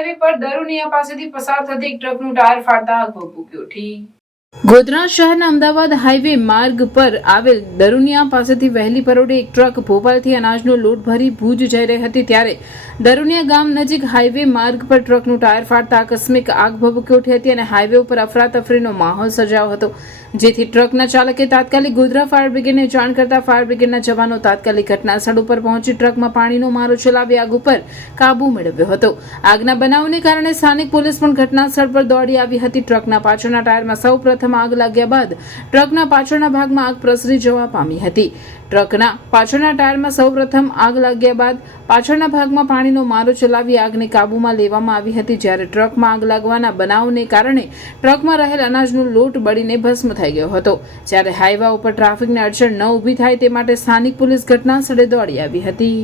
Highway પર દરુનિયા પાસેથી પસાર થતી એક ટ્રકનું ટાયર ફાટતા આગ ભભૂકી ઉઠી। ગોધરા શહેરના અમદાવાદ હાઈવે માર્ગ પર આવેલ દરુનિયા પાસેથી વહેલી પરોઢે એક ટ્રક ભોપાલથી અનાજનો લોડ ભરી ભુજ જઈ રહી હતી ત્યારે દરુનિયા ગામ નજીક હાઈવે માર્ગ પર ટ્રકનું ટાયર ફાટતા આકસ્મિક આગ ભભૂકી ઉઠી હતી અને હાઈવે ઉપર અફરાતફરીનો માહોલ સર્જાયો હતો, જેથી ટ્રકના ચાલકે તાત્કાલિક ગોધરા ફાયર બ્રિગેડને જાણ કરતા ફાયર બ્રિગેડના જવાનો તાત્કાલિક ઘટનાસ્થળ ઉપર પહોંચી ટ્રકમાં પાણીનો મારો ચલાવી આગ ઉપર કાબુ મેળવ્યો હતો। આગના બનાવને કારણે સ્થાનિક પોલીસ પણ ઘટનાસ્થળ પર દોડી આવી હતી। ટ્રકના પાછળના ટાયરમાં સૌપ્રથમ આગ લાગ્યા બાદ ટ્રકના પાછળના ભાગમાં આગ પ્રસરી જવા પામી હતી। ટ્રકના પાછળના ટાયરમાં સૌપ્રથમ આગ લાગ્યા બાદ પાછળના ભાગમાં પાણીનો મારો ચલાવી આગને કાબૂમાં લેવામાં આવી હતી, જ્યારે ટ્રકમાં આગ લાગવાના બનાવને કારણે ટ્રકમાં રહેલ અનાજનો લોટ બળીને ભસ્મ થઈ ગયો હતો, જ્યારે હાઈવા ઉપર ટ્રાફિકને અડચણ ન ઊભી થાય તે માટે સ્થાનિક પોલીસ ઘટના સ્થળે દોડી આવી હતી।